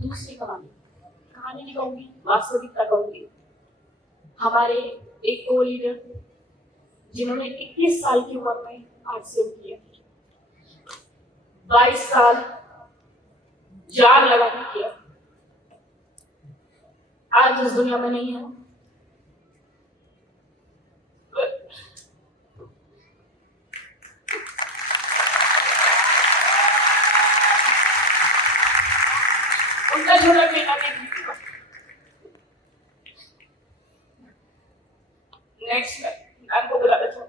दूसरी कहानी नहीं कहूंगी, वास्तविकता कहूंगी। हमारे एक को लीडर जिन्होंने 21 साल की उम्र में आरसीएम किया, 22 साल जान लगा के किया, आज इस दुनिया में नहीं है। उनका छोटा बेटा भी नेक्स्ट मैम को बुला देता हूँ।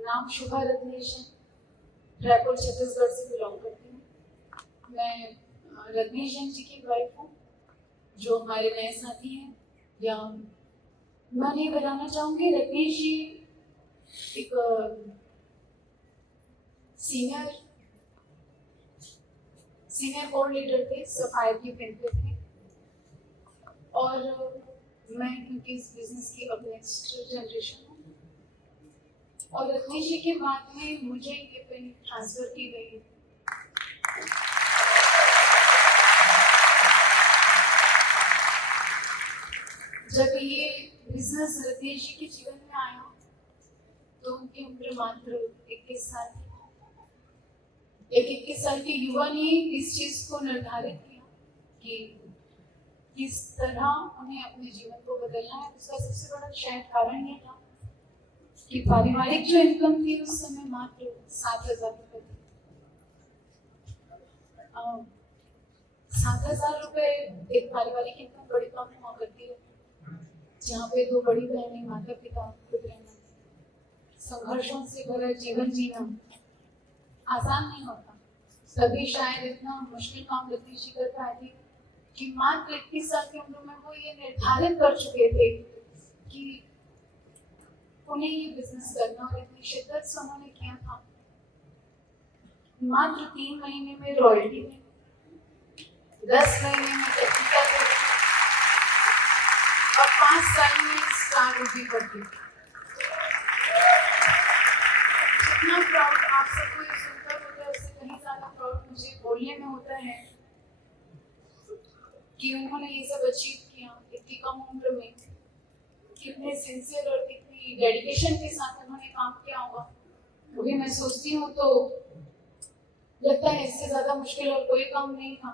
नाम शुभा रत्नेश, रायपुर छत्तीसगढ़ से बिलोंग करती हूँ। मैं रत्नेश जी की वाइफ हूँ, जो हमारे नए साथी हैं। या मैं ये बताना चाहूँगी, रत्नेश जी एक सीनियर कोर लीडर थे, सफायर की पिन पे थे। और मैं क्योंकि इस बिजनेस की अब नेक्स्ट जनरेशन हूँ, और रत्नेश जी के बाद में मुझे ये पिन ट्रांसफर की गई है। जब ये बिजनेस रत्नेश जी के जीवन में आया तो उनकी उम्र मात्र 21 साल थी। एक 21 साल के युवा ने इस चीज को निर्धारित किया कि किस तरह उन्हें अपने जीवन को बदलना है। उसका सबसे बड़ा शायद कारण ये था कि पारिवारिक जो इनकम थी उस समय मात्र 7,000 रुपए थी। 7,000 रुपए एक पारिवारिक इनकम बड़ी कम हुआ करती है, जहाँ पे दो बड़ी बहनें, माता पिता, खुद रहना, संघर्षों से भरा जीवन जीना आसान नहीं होता। तभी शायद इतना मुश्किल काम रत्नेश जी कर पाए थे कि मात्र 21 साल की उम्र में वो ये निर्धारित कर चुके थे कि उन्हें ये बिजनेस करना, और इतनी शिद्दत से उन्होंने किया था। मात्र 3 महीने में रॉयल्टी में, 10 महीने में टेक्निकल और 5 साल में स्टार उठी करती। जितना प्राउड आप सबको ये सुनकर होता है, उससे कहीं ज्यादा प्राउड मुझे बोलने में होता है कि उन्होंने ये सब अचीव किया इतनी कम उम्र में। कितने सिंसियर और कितनी डेडिकेशन के साथ उन्होंने काम किया होगा, वो भी मैं सोचती हूँ तो लगता है इससे ज्यादा मुश्किल और कोई काम नहीं था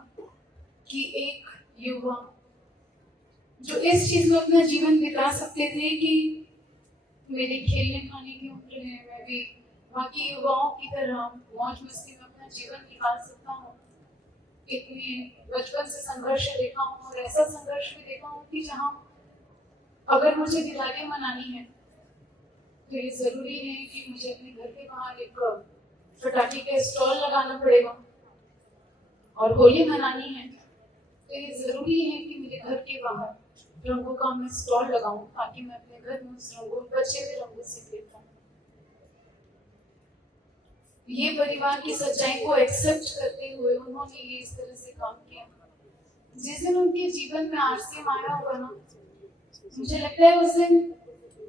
कि एक युवा जो इस चीज में अपना जीवन बिता सकते थे कि मेरे खेलने खाने की उम्र है, मैं भी बाकी युवाओं की तरह मौज मस्ती में अपना जीवन निकाल सकता हूँ। इतने बचपन से संघर्ष देखा हूँ, और ऐसा संघर्ष भी देखा हूँ कि जहाँ अगर मुझे दिवाली मनानी है तो ये जरूरी है कि मुझे अपने घर के बाहर एक पटाखे का स्टॉल लगाना पड़ेगा, और होली मनानी है तो ये जरूरी है कि मेरे घर के बाहर रंगों का मैं स्टॉल लगाऊं, ताकि मैं अपने घर में उस रंगों बचे हुए रंगों से खेल पाऊं। ये परिवार की सच्चाई को एक्सेप्ट करते हुए उन्होंने ये इस तरह से काम किया। जिस दिन उनके जीवन में आरसीएम आया होगा ना, मुझे लगता है उस दिन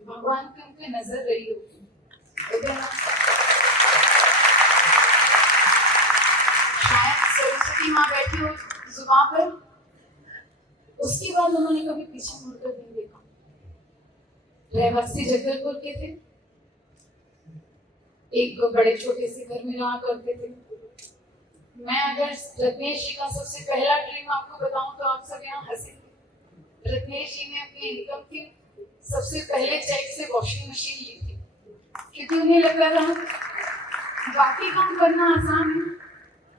भगवान पे उनकी नजर रही होगी। शायद सरस्वती माँ बैठी हो जुबान पर, उसके बाद उन्होंने कभी पीछे मुड़कर नहीं देखा। रहवासी जगदलपुर के थे, एक बड़े छोटे से घर में रहा करते थे। मैं अगर रत्नेश जी का सबसे पहला ड्रीम आपको बताऊं तो आप सब यहाँ हंसेंगे। रत्नेश जी ने अपनी इनकम की सबसे पहले चेक से वॉशिंग मशीन ली थी, क्योंकि उन्हें लगता था बाकी काम करना आसान है,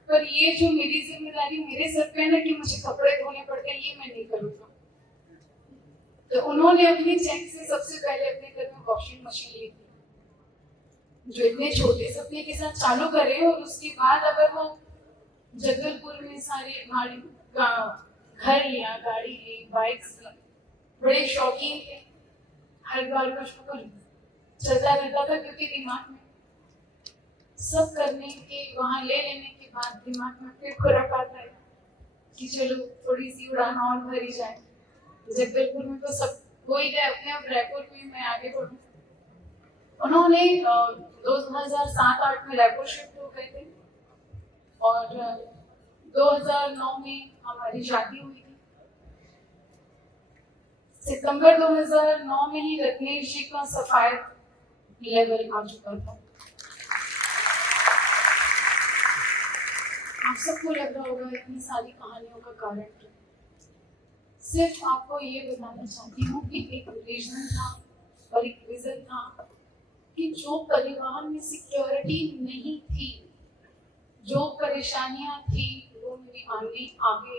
पर ये जो मेरी जिम्मेदारी मेरे सर पे है ना कि मुझे कपड़े धोने पड़ते हैं, ये मैं नहीं करूँगा। तो उन्होंने अपनी चेक से सबसे पहले अपने घर में वॉशिंग मशीन ली थी, जो इतने छोटे सपने के साथ चालू करे। और उसके बाद अगर वो जगदलपुर में सारे घर लिया, गाड़ी ली, बाइक्स ली, बड़े शौकीन थे। हर बार कुछ न कुछ चलता रहता था, क्योंकि दिमाग में सब करने के, वहां ले लेने के बाद दिमाग में फिर खुराक आता है कि चलो थोड़ी सी उड़ान और भरी जाए। जगदलपुर में तो सब कोई वही गए अपने आप रायपुर में मैं आगे बढ़ूँ। उन्होंने 2007-8 में रायपुर शिफ्ट हो गए थे और 2009 में हमारी शादी हुई थी। सितंबर 2009 में ही रत्नेश जी का सफायर लेवल आ चुका था। आप सबको लग रहा होगा इतनी सारी कहानियों का कारण क्या। सिर्फ आपको ये बताना चाहती हूँ कि एक विजन था और एक विजन था कि जो परिवार में सिक्योरिटी नहीं थी, जो परेशानियां थी, वो मेरी आगे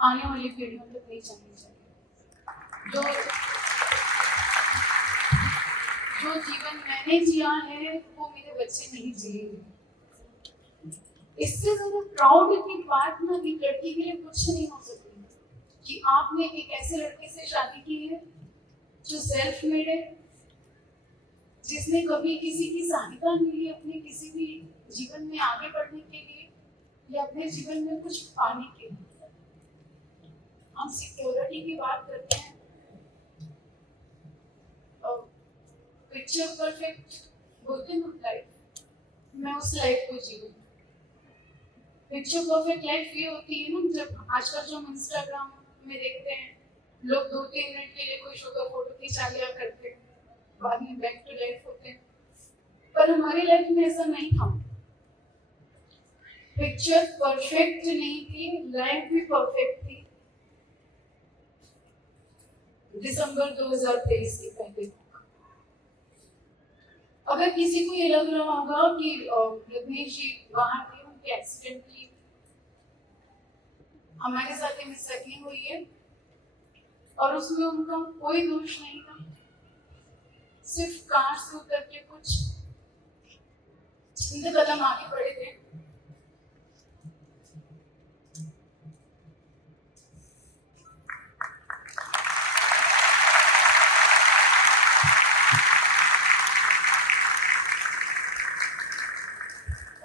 आने वाली पीढ़ियों तक नहीं जानी चाहिए। जो जीवन मैंने जिया है वो मेरे बच्चे नहीं जिएंगे। इससे ज्यादा प्राउड की बात ना एक लड़की के लिए कुछ नहीं हो सकती कि आपने एक ऐसे लड़के से शादी की है जो सेल्फ मेड है, जिसने कभी किसी की सहायता नहीं ली अपने किसी भी जीवन में आगे बढ़ने के लिए या अपने जीवन में कुछ पाने के लिए। हम सिक्योरिटी की बात करते हैं, पिक्चर परफेक्ट बोलते हैं लाइफ, मैं उस लाइफ को जीऊं। पिक्चर परफेक्ट लाइफ ये होती है ना, जब आजकल जो हम इंस्टाग्राम में देखते हैं लोग 2-3 मिनट के लिए कोई शुगर फोटो खिंचा लिया करते हैं, बाद में बैक टू लाइफ होते हैं। पर हमारी लाइफ में ऐसा नहीं था। पिक्चर परफेक्ट नहीं थी, लाइफ भी परफेक्ट थी। दिसंबर 2023 के पहले अगर किसी को ये लग रहा होगा कि रत्नेश जी वहां थे, उनके एक्सीडेंटली हमारे साथ ये मिसहैपनिंग हुई है और उसमें उनका कोई दोष नहीं था, सिर्फ कार से उतर के कुछ चंद कदम आगे बढ़े थे।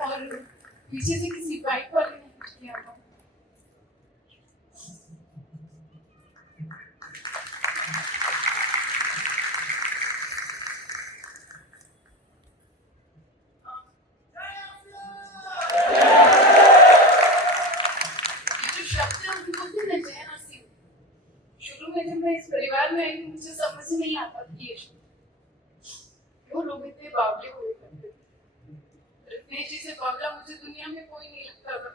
और पीछे से किसी बाइक वाले ने किया था। शुरू में जब मैं इस परिवार में आई मुझे समझ नहीं आता कि वो लोग इतने बावले हुए करते थे। रत्नेश जी से बावला मुझे दुनिया में कोई नहीं लगता था,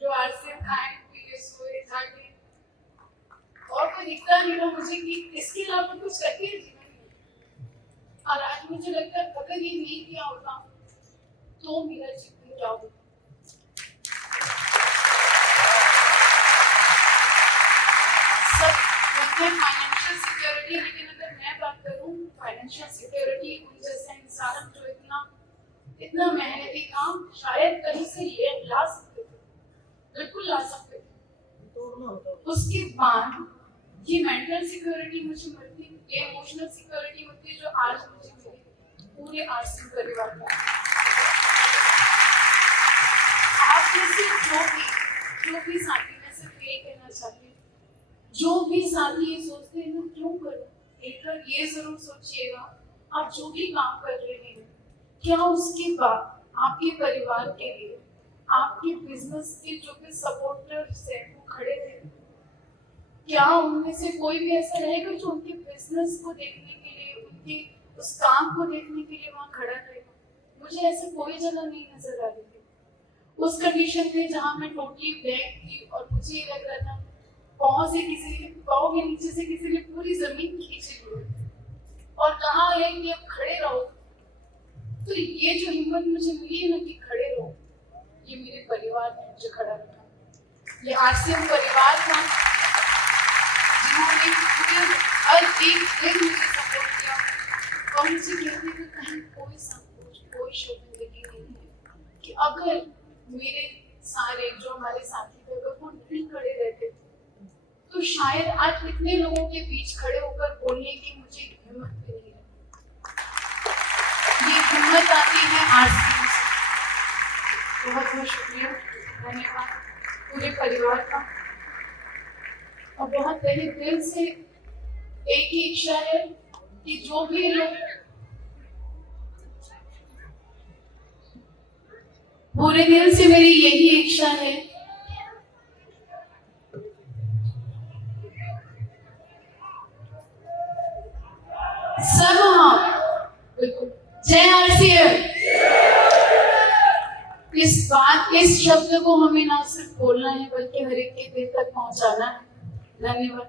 जो आज से खाए पिए सोए जागे और कोई दिखता नहीं था मुझे कि इसके अलावा कुछ करके जीवन में। और आज मुझे लगता है अगर ये नहीं किया होता तो मेरा जीवन क्या होता। फाइनेंशियल सिक्योरिटी, लेकिन अगर मैं बात करूं फाइनेंशियल सिक्योरिटी उन जैसा इंसान जो इतना मेहनती था शायद कहीं से ला सकते थे, बिल्कुल ला सकते थे। उसके बाद ये मेंटल सिक्योरिटी मुझे मिलती, ये इमोशनल सिक्योरिटी मिलती जो आज मुझे मिली पूरे आरसी परिवार का। आप जैसे जो भी साथी, मैं सिर्फ यही कहना चाहती हूँ, जो भी साथी ये सोचते हैं ना क्यों करो, एक बार ये जरूर सोचिएगा आप जो भी काम कर रहे हैं क्या उसके बाद आपके परिवार के लिए, आपके बिजनेस के जो भी सपोर्टर्स हैं वो खड़े रहेंगे। क्या उनमें से कोई भी ऐसा रहेगा जो उनके बिजनेस को देखने के लिए, उनके उस काम को देखने के लिए वहां खड़ा रहेगा? मुझे ऐसे कोई जगह नहीं नजर आ रही थी उस कंडीशन में जहां मैं टोटली ब्लैंक थी और मुझे ये लग रहा था पाँव के नीचे से किसी ने पूरी जमीन खींच ली और कहा है कि अब खड़े रहो। तो ये जो हिम्मत मुझे मिली है ना कि खड़े रहो, ये मेरे परिवार ने मुझे खड़ा रखा। ये आरसीएम परिवार था जिन्होंने हर एक दिन मुझे सपोर्ट किया और मुझे कहने का कहीं कोई संकोच, कोई शर्मिंदगी नहीं है कि अगर मेरे सारे जो हमारे साथी थे अगर वो नहीं खड़े रहते तो शायद आज इतने लोगों के बीच खड़े होकर बोलने की मुझे हिम्मत भी नहीं है। ये हिम्मत आती है आरसीएम से। बहुत बहुत शुक्रिया, धन्यवाद पूरे परिवार का और बहुत तहे दिल से एक ही इच्छा है कि जो भी लोग पूरे दिल से, मेरी यही इच्छा है सब हम बिल्कुल जय आरसीएम इस शब्द को हमें ना सिर्फ बोलना है बल्कि हर एक के दिल तक पहुंचाना है। धन्यवाद।